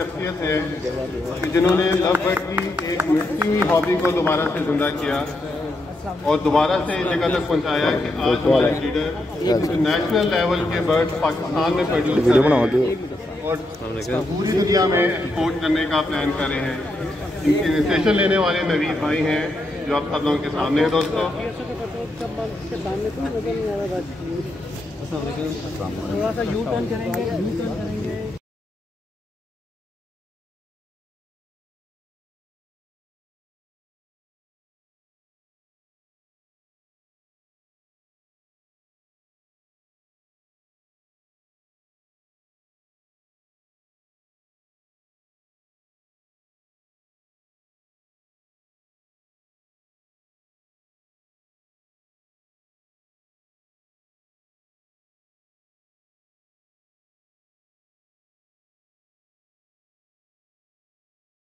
शख्सियत है कि जिन्होंने लव बर्ड की एक मिटती हुई हॉबी को दोबारा से जिंदा किया और दोबारा से इस जगह तक पहुंचाया कि आज हमारे लीडर इंटरनेशनल लेवल के बर्ड पाकिस्तान में प्रोड्यूस कर रहे हैं और पूरी दुनिया में एक्सपोर्ट करने का प्लान कर रहे हैं। इनके इनिशिएशन लेने वाले नवीद भाई हैं जो आप सब लोगों के सामने है। दोस्तों थोड़ा सा यू टर्न करेंगे।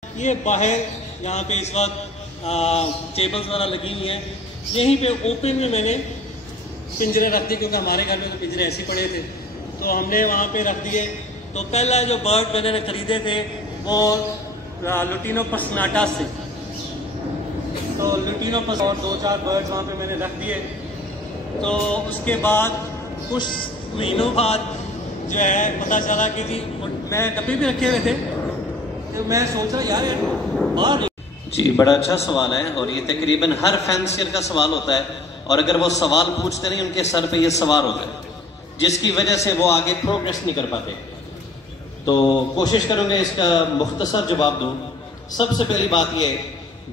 ये बाहर यहाँ पे इस वक्त टेबल्स वगैरह लगी हुई हैं। यहीं पे ओपन में मैंने पिंजरे रख दिए क्योंकि हमारे घर में तो पिंजरे ऐसे पड़े थे, तो हमने वहाँ पे रख दिए। तो पहला जो बर्ड मैंने खरीदे थे वो लुटिनो पर्सनाटा से, तो लुटिनो पर्स और 2-4 बर्ड्स वहाँ पे मैंने रख दिए। तो उसके बाद कुछ महीनों बाद जो है पता चला कि जी मैं डब्बे भी रखे हुए थे, तो मैं सोच रहा यार बाहर जी। बड़ा अच्छा सवाल है और ये तकरीबन हर फैंसियर का सवाल होता है, और अगर वो सवाल पूछते नहीं उनके सर पे ये सवार होता है जिसकी वजह से वो आगे प्रोग्रेस नहीं कर पाते। तो कोशिश करूंगा इसका मुख्तसर जवाब दूं। सबसे पहली बात ये,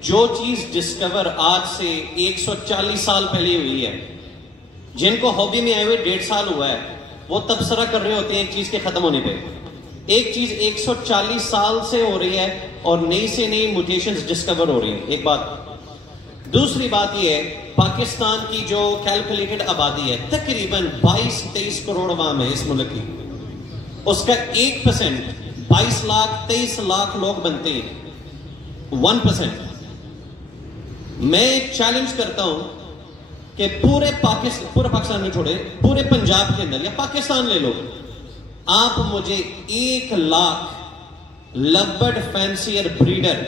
जो चीज डिस्कवर आज से 140 साल पहले हुई है, जिनको हॉबी में आए हुए 1.5 साल हुआ है, वो तबसरा कर रहे होते हैं एक चीज के खत्म होने पे। एक चीज 140 साल से हो रही है और नई से नई म्यूटेशंस डिस्कवर हो रही है, एक बात। दूसरी बात यह है, पाकिस्तान की जो कैलकुलेटेड आबादी है तकरीबन 22-23 करोड़ अवाम है इस मुल्क की, उसका 1% 22 लाख 23 लाख लोग बनते हैं 1%। मैं चैलेंज करता हूं कि पूरे पाकिस्तान में छोड़े, पूरे पंजाब के अंदर या पाकिस्तान ले लो, आप मुझे 1 लाख लवबर्ड फैंसियर ब्रीडर,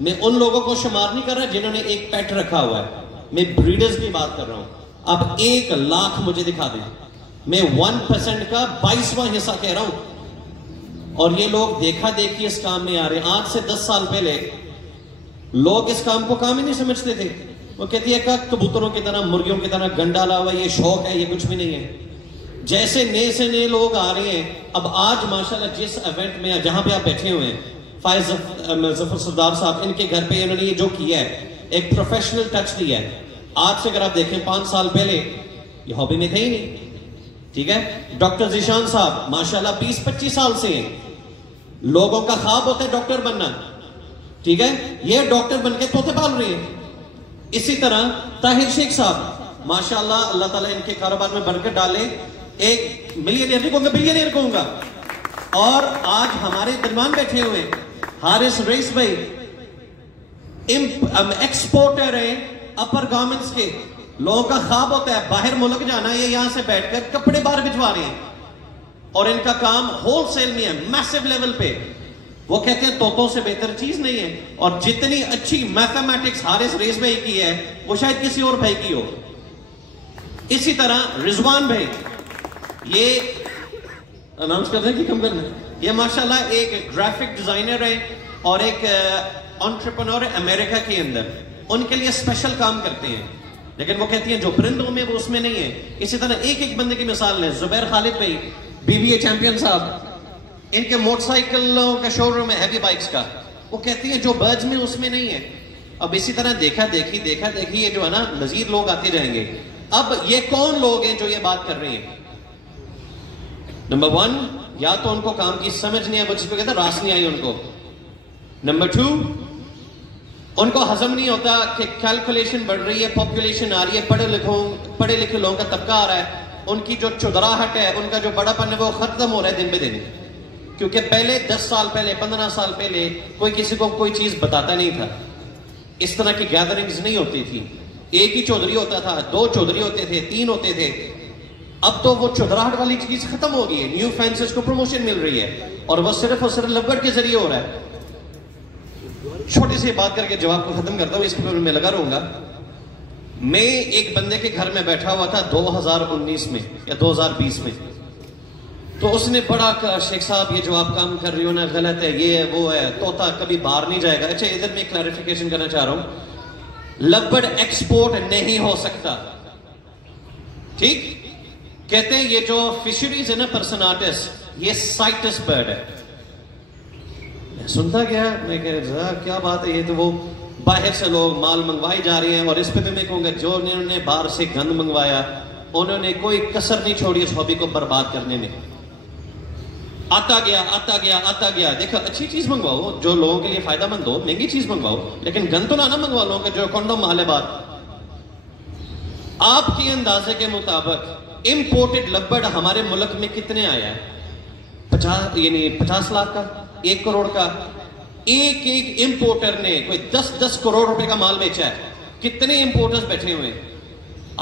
मैं उन लोगों को शुमार नहीं कर रहा जिन्होंने एक पेट रखा हुआ है, मैं ब्रीडर्स की बात कर रहा हूं। आप 1 लाख मुझे दिखा दें, मैं 1% का 22वां हिस्सा कह रहा हूं। और ये लोग देखा देखी इस काम में आ रहे हैं। आज से 10 साल पहले लोग इस काम को काम ही नहीं समझते थे। वो कहती है कबूतरों की तरह, मुर्गियों की तरह गंडा ला हुआ, ये शौक है, ये कुछ भी नहीं है। जैसे नए से नए लोग आ रहे हैं, अब आज माशाल्लाह जिस इवेंट में जहां पे आप बैठे हुए हैं, फायज जफर सरदार साहब, इनके घर पे इन्होंने ये जो किया है, एक प्रोफेशनल टच दिया है। आज से अगर आप देखें 5 साल पहले ये हॉबी में थे ही नहीं, ठीक है। डॉक्टर जिशान साहब माशाल्लाह 20-25 साल से हैं। लोगों का ख्वाब होता है डॉक्टर बनना, ठीक है, ये डॉक्टर बनके तोते पाल रहे हैं। इसी तरह ताहिर शेख साहब माशाल्लाह, अल्लाह ताला इनके कारोबार में बरकत डाले, एक मिलियनियर नहीं कहूंगा, बिलियनियर कहूंगा। और आज हमारे दरमियान बैठे हुए हारिस रईस भाई एक्सपोर्टर है अपर गारमेंट्स के। लोगों का ख्वाब होता है बाहर मुल्क जाना, ये यहां से बैठकर कपड़े बाहर भिजवा रहे हैं और इनका काम होलसेल में है, मैसिव लेवल पे। वो कहते हैं तोतों से बेहतर चीज नहीं है। और जितनी अच्छी मैथमेटिक्स हारिस रईस भाई की है वो शायद किसी और भाई की हो। इसी तरह रिजवान भाई, ये अनाउंस करते हैं कि कम करना है, ये माशाल्लाह एक ग्राफिक डिजाइनर है और एक एंटरप्रेन्योर है अमेरिका के अंदर। उनके लिए स्पेशल काम करते हैं, लेकिन वो कहती हैं जो परिंदों में वो उसमें नहीं है। इसी तरह एक एक बंदे की मिसाल है, जुबैर खालिद भाई BBA चैंपियन साहब, इनके मोटरसाइकिलों का शोरूम है हैवी बाइक्स का। वो कहती हैं जो बर्ड्स में उसमें नहीं है। अब इसी तरह देखा देखी ये जो है ना, मजीद लोग आते जाएंगे। अब ये कौन लोग हैं जो ये बात कर रहे हैं? नंबर 1, या तो उनको काम की समझ नहीं है, वो जिसको कहते हैं रास नहीं आई उनको। नंबर 2, उनको हजम नहीं होता कि कैलकुलेशन बढ़ रही है, पॉपुलेशन आ रही है, पढ़े लिखे लोगों का तबका आ रहा है, उनकी जो चुदराहट है, उनका जो बड़ापन है वो खत्म हो रहा है दिन ब दिन। क्योंकि पहले 10 साल पहले, 15 साल पहले कोई किसी को कोई चीज बताता नहीं था। इस तरह की गैदरिंग्स नहीं होती थी। एक ही चौधरी होता था, 2 चौधरी होते थे, 3 होते थे। अब तो वो चुदराहट वाली चीज खत्म हो गई है, न्यू फैंसेस को प्रमोशन मिल रही है और वो सिर्फ और सिर्फ लवगढ़ के जरिए हो रहा है। छोटी सी बात करके जवाब को खत्म करता हूं, इसके ऊपर मैं लगा रहूंगा। मैं एक बंदे के घर में बैठा हुआ था 2019 में या 2020 में, तो उसने बड़ा कहा, शेख साहब ये जो आप काम कर रही हो ना गलत है, ये है वो है, तोता कभी बाहर नहीं जाएगा। अच्छा, इधर मैं क्लैरिफिकेशन करना चाह रहा हूं, लवगढ़ एक्सपोर्ट नहीं हो सकता, ठीक? कहते हैं ये जो फिशरीज है ना पर्सनाटिस, ये साइटस बर्ड है। मैं सुनता गया, मैं कह रहा क्या बात है, ये तो वो बाहर से लोग माल मंगवाई जा रही हैं। और इस पे तो मैं कहूंगा जो उन्होंने बाहर से गंद मंगवाया, उन्होंने कोई कसर नहीं छोड़ी इस हॉबी को बर्बाद करने में। आता गया आता गया आता गया। देखो, अच्छी चीज मंगवाओ जो लोगों के लिए फायदेमंद हो, महंगी चीज मंगवाओ, लेकिन गंद तो ना मंगवा लो कि जो कंडोम माल है। बात आपके अंदाजे के मुताबिक इंपोर्टेड लवगढ़ हमारे मुल्क में कितने आया है? 50 लाख का, 1 करोड़ का। एक एक इंपोर्टर ने कोई 10-10 करोड़ रुपए का माल बेचा है। कितने इंपोर्टर्स बैठे हुए हैं?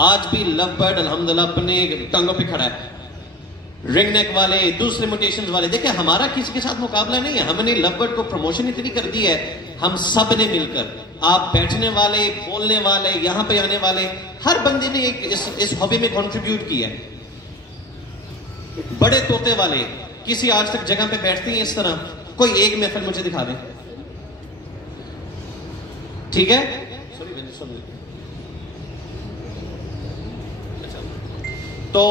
आज भी लवबर्ड अल्हम्दुलिल्लाह अपने टांगों पे खड़ा है। रिंग नेक वाले, दूसरे म्यूटेशंस वाले, देखिए हमारा किसी के साथ मुकाबला नहीं है। हमने लवबर्ड को प्रमोशन इतनी कर दी है, हम सब ने मिलकर, आप बैठने वाले, बोलने वाले, यहां पे आने वाले, हर बंदे ने एक इस हॉबी में कंट्रीब्यूट किया है। बड़े तोते वाले किसी आज तक जगह पे बैठते हैं इस तरह? कोई एक महफिल मुझे दिखा दे, ठीक है? तो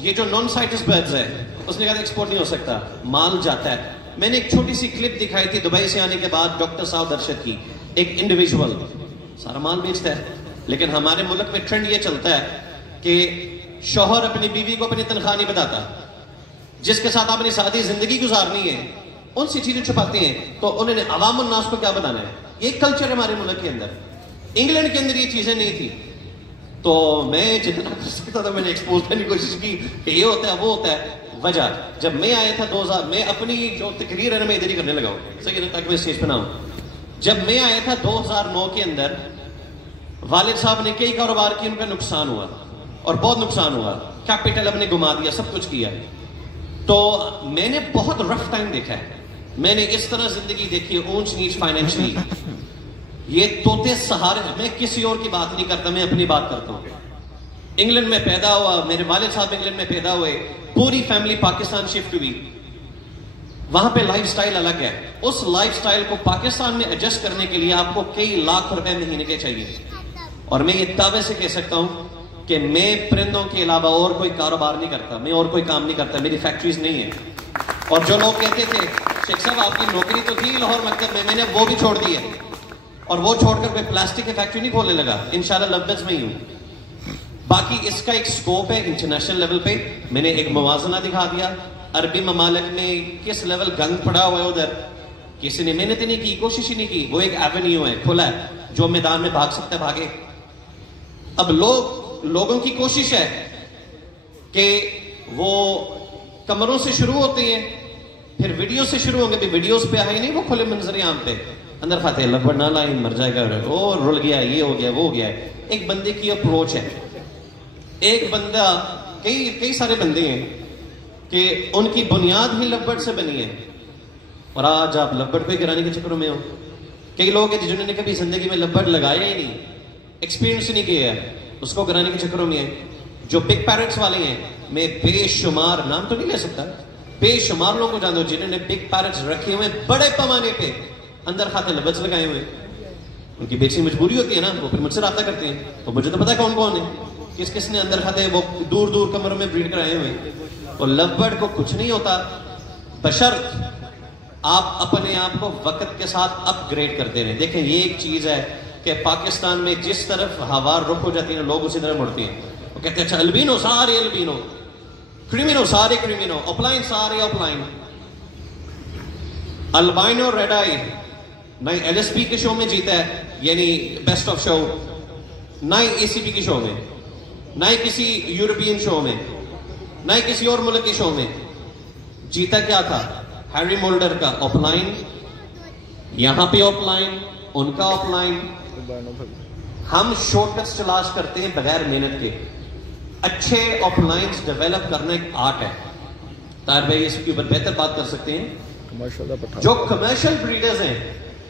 ये जो नॉन साइटस बर्ड्स है, उसने कहा एक्सपोर्ट नहीं हो सकता, माल जाता है। मैंने एक छोटी सी क्लिप दिखाई थी दुबई से आने के बाद डॉक्टर साहब दर्शद की। एक इंडिविजुअल सारा माल बेचता है, लेकिन हमारे मुल्क में ट्रेंड ये चलता है कि शौहर अपनी बीवी को अपनी तनख्वाह नहीं बताता, जिसके साथ आपने सादी जिंदगी गुजारनी है उनसे चीजें छुपाते हैं। तो उन्होंने अवामुन नास को क्या बनाना है? ये कल्चर है हमारे मुल्क के अंदर। इंग्लैंड के अंदर ये चीजें नहीं थी। तो मैं जितना कर सकता था मैंने एक्सपोज करने की कोशिश की कि ये होता है वो होता है। वजह, जब मैं आया था 2000, मैं अपनी जो तकरीर है ना मैं इधर ही करने लगा हूं, सही है, ताकि मैं स्टेज पे ना हूं। जब मैं आया था 2009 के अंदर, वालिद साहब ने कई कारोबार किए, उनका नुकसान हुआ और बहुत नुकसान हुआ, कैपिटल अपने घुमा दिया, सब कुछ किया। तो मैंने बहुत रफ टाइम देखा है, मैंने इस तरह जिंदगी देखी है, ऊंच नीच फाइनेंशियली। ये तोते सहारे, मैं किसी और की बात नहीं करता, मैं अपनी बात करता हूं। इंग्लैंड में पैदा हुआ, मेरे वालिद साहब इंग्लैंड में पैदा हुए, पूरी फैमिली पाकिस्तान शिफ्ट हुई। वहां पे लाइफस्टाइल अलग है। उस लाइफस्टाइल को पाकिस्तान में एडजस्ट करने के लिए आपको कई लाख रुपए महीने के चाहिए। और मैं ये दावे से कह सकता हूं कि मैं परिंदों के अलावा और कोई कारोबार नहीं करता, मैं और कोई काम नहीं करता, मेरी फैक्ट्रीज नहीं है। और जो लोग कहते थे शेख साहब आपकी नौकरी तो थी लाहौर मकतब में, मैंने वो भी छोड़ दी है और वो छोड़कर कोई प्लास्टिक की फैक्ट्री नहीं खोलने लगा, इंशाल्लाह लवबर्ड्स में ही हूं। बाकी इसका एक स्कोप है इंटरनेशनल लेवल पे। मैंने एक मुवाजना दिखा दिया, अरबी ममालिक में किस लेवल गंद पड़ा हुआ है, उधर किसी ने मेहनत नहीं की, कोशिश ही नहीं की। वो एक एवेन्यू है, खुला है, जो मैदान में भाग सकता है भागे। अब लोगों की कोशिश है कि वो कमरों से शुरू होते हैं, फिर वीडियो से शुरू होंगे, वीडियोस पे आए नहीं, वो खुले मंजर आम पे अंदर खाते लवबर्ड ना लाई मर जाएगा, ओ रुल गया, ये हो गया, वो हो गया। एक बंदे की अप्रोच है, एक बंदा, कई सारे बंदे हैं कि उनकी बुनियाद ही लवबर्ड से बनी है। और आज आप लवबर्ड पे गिराने के चक्करों में हो। कई लोग हैं जिन्होंने कभी जिंदगी में लवबर्ड लगाया ही नहीं, एक्सपीरियंस नहीं किया है, उसको गिराने के चक्करों में है। जो बिग पैरेट्स वाले हैं, मैं बेशुमार नाम तो नहीं ले सकता, बेशुमार लोगों को जानता हूं जिन्होंने बिग पैरेट्स रखे हुए बड़े पैमाने पे, अंदर खाते लवबर्ड्स लगाए हुए। उनकी बेची मजबूरी होती है ना, वो फिर मुझसे राब्ता करते हैं, तो मुझे तो पता है कौन कौन है, किस किस ने अंदर खाते वो दूर दूर कमरों में ब्रीड कराए हुए। और लवबर्ड को कुछ नहीं होता, बशर्त आप अपने आप को वक्त के साथ अपग्रेड करते रहे। देखें, ये एक चीज है कि पाकिस्तान में जिस तरफ हवा रुख हो जाती है, लोग उसी तरह मुड़ते हैं। वो कहते हैं अच्छा अल्बिनो सारे अल्बिनो, क्रिमिनो सारे क्रिमिनो, ऑफलाइन सारे ऑफलाइन। अल्बाइनो रेड आई ना एलएसपी के शो में जीता है, यानी बेस्ट ऑफ शो, ना ही एसीपी के शो में, ना ही किसी यूरोपियन शो में, ना ही किसी और मुल्क के शो में। जीता क्या था? हैरी मोल्डर का ऑफलाइन, यहां पे ऑफलाइन, उनका ऑफलाइन। हम शॉर्टकट्स तलाश करते हैं बगैर मेहनत के। अच्छे ऑफलाइंस डेवलप करना एक आर्ट है। तार भाई इसके ऊपर बेहतर बात कर सकते हैं। जो कमर्शियल ब्रीडर्स हैं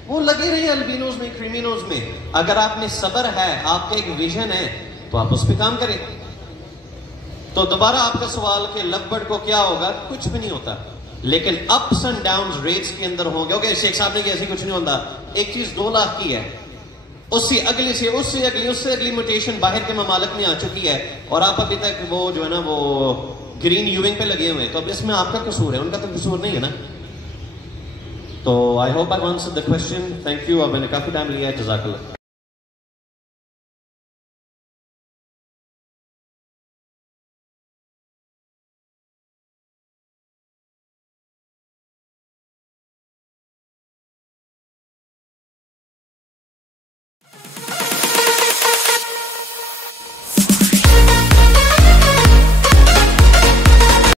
वो लगे रहे अल्बिनोज में, क्रिमिनोज में। अगर आपने सब्र है, आपका एक विजन है, तो आप उस पर काम करें। तो दोबारा आपका सवाल कि लवबर्ड को क्या होगा, कुछ भी नहीं होता, लेकिन अप्स एंड डाउन्स रेट्स के अंदर होंगे। ओके, शेख साहब ने ऐसे कुछ नहीं होता। एक चीज 2 लाख की है, उससे अगली से उससे अगली म्यूटेशन बाहर के ममालिक में आ चुकी है, और आप अभी तक वो जो है ना वो ग्रीन यूविंग पे लगे हुए हैं। तो अब इसमें आपका कसूर है, उनका तो कसूर नहीं है ना। तो I hope I answered the question. Thank you. अब मैंने काफी टाइम लिया है। जज़ाकल्लाह।